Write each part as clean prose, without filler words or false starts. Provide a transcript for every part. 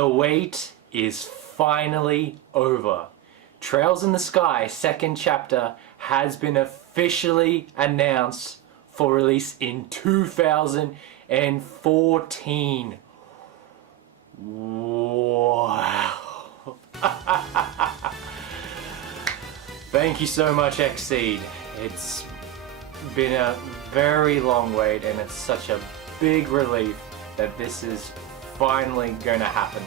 The wait is finally over. Trails in the Sky second chapter has been officially announced for release in 2014. Wow. Thank you so much, Xseed. It's been a very long wait and it's such a big relief that this is finally going to happen.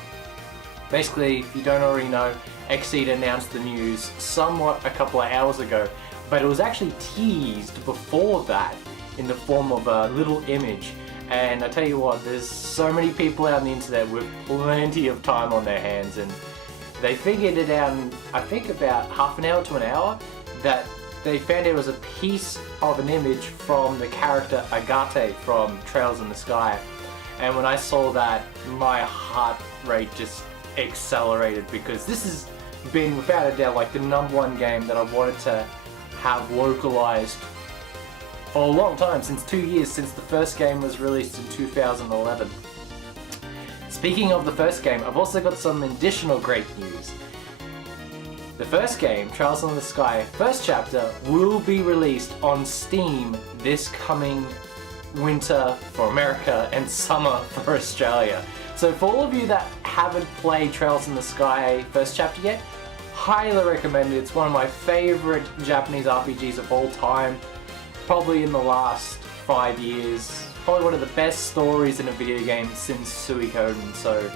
Basically, if you don't already know, Xseed announced the news somewhat a couple of hours ago, but it was actually teased before that in the form of a little image. And I tell you what, there's so many people out on the internet with plenty of time on their hands, and they figured it out in, I think, about half an hour to an hour, that they found it was a piece of an image from the character Agate from Trails in the Sky. And when I saw that, my heart rate just accelerated, because this has been, without a doubt, like the #1 game that I wanted to have localized for a long time, since 2 years, since the first game was released in 2011. Speaking of the first game, I've also got some additional great news. The first game, Trails in the Sky, first chapter, will be released on Steam this coming winter for America and summer for Australia. So for all of you that haven't played Trails in the Sky first chapter yet, highly recommend it. It's one of my favorite Japanese RPGs of all time, probably in the last 5 years. Probably one of the best stories in a video game since Suikoden, so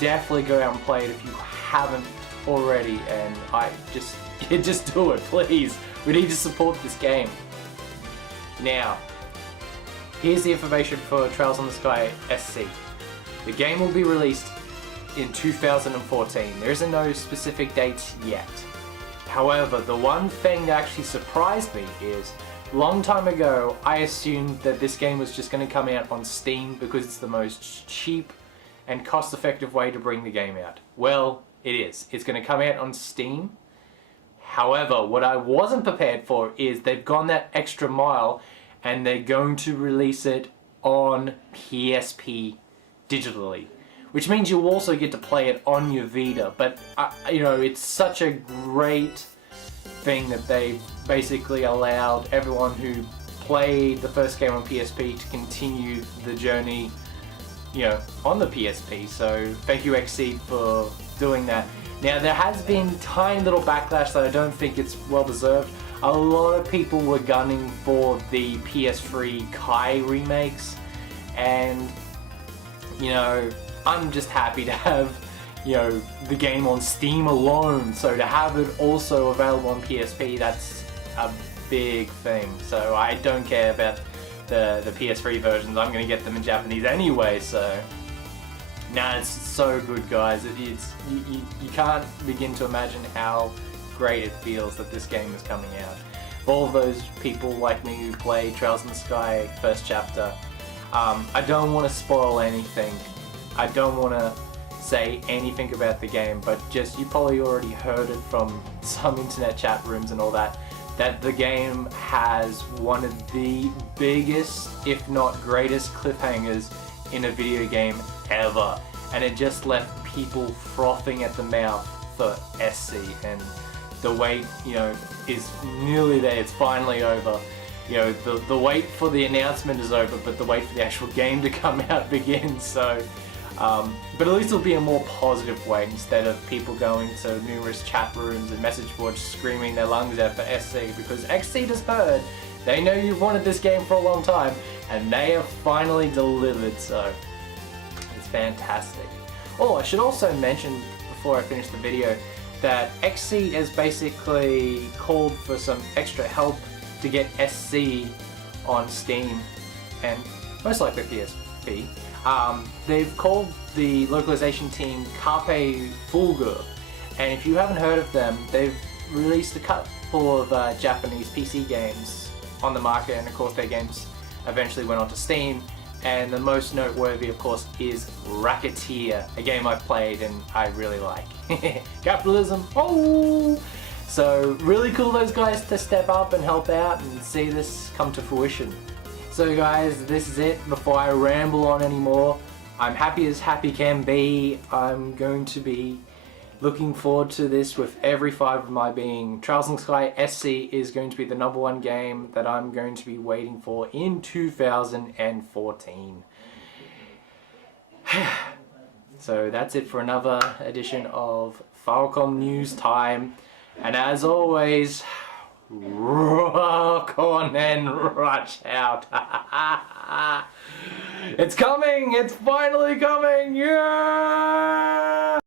definitely go out and play it if you haven't already, and just do it, please. We need to support this game. Now, here's the information for Trails in the Sky SC. The game will be released in 2014. There isn't no specific dates yet. However, the one thing that actually surprised me is, long time ago, I assumed that this game was just going to come out on Steam because it's the most cheap and cost-effective way to bring the game out. Well, it is. It's going to come out on Steam. However, what I wasn't prepared for is they've gone that extra mile and they're going to release it on PSP digitally, which means you'll also get to play it on your Vita. But you know, it's such a great thing that they basically allowed everyone who played the first game on PSP to continue the journey, you know, on the PSP. So thank you, Xseed, for doing that. Now, there has been tiny little backlash that I don't think it's well deserved. A lot of people were gunning for the PS3 Kai remakes, and you know, I'm just happy to have, you know, the game on Steam alone. So to have it also available on PSP, that's a big thing. So I don't care about the PS3 versions. I'm going to get them in Japanese anyway. So nah, it's so good, guys. You can't begin to imagine how great it feels that this game is coming out. For all of those people like me who play Trails in the Sky first chapter, I don't want to spoil anything. I don't want to say anything about the game, but just, you probably already heard it from some internet chat rooms and all that, that the game has one of the biggest, if not greatest, cliffhangers in a video game ever. And it just left people frothing at the mouth for SC, and the wait, you know, is nearly there. It's finally over. You know, the wait for the announcement is over, but the wait for the actual game to come out begins. So, but at least it'll be a more positive way, instead of people going to numerous chat rooms and message boards screaming their lungs out for SC, because Xseed has heard, they know you've wanted this game for a long time, and they have finally delivered, so it's fantastic. Oh, I should also mention, before I finish the video, that Xseed has basically called for some extra help to get SC on Steam and most likely PSP. They've called the localization team Carpe Fulgur, and if you haven't heard of them, they've released a couple of Japanese PC games on the market, and of course their games eventually went onto Steam, and the most noteworthy, of course, is Racketeer, a game I've played and I really like. Capitalism, oh! So really cool those guys to step up and help out and see this come to fruition. So guys, this is it. Before I ramble on anymore, I'm happy as happy can be. I'm going to be looking forward to this with every fibre of my being. Trials in the Sky SC is going to be the #1 game that I'm going to be waiting for in 2014. So that's it for another edition of FALCOM News Time. And as always, rock on and rush out. It's coming! It's finally coming! Yeah!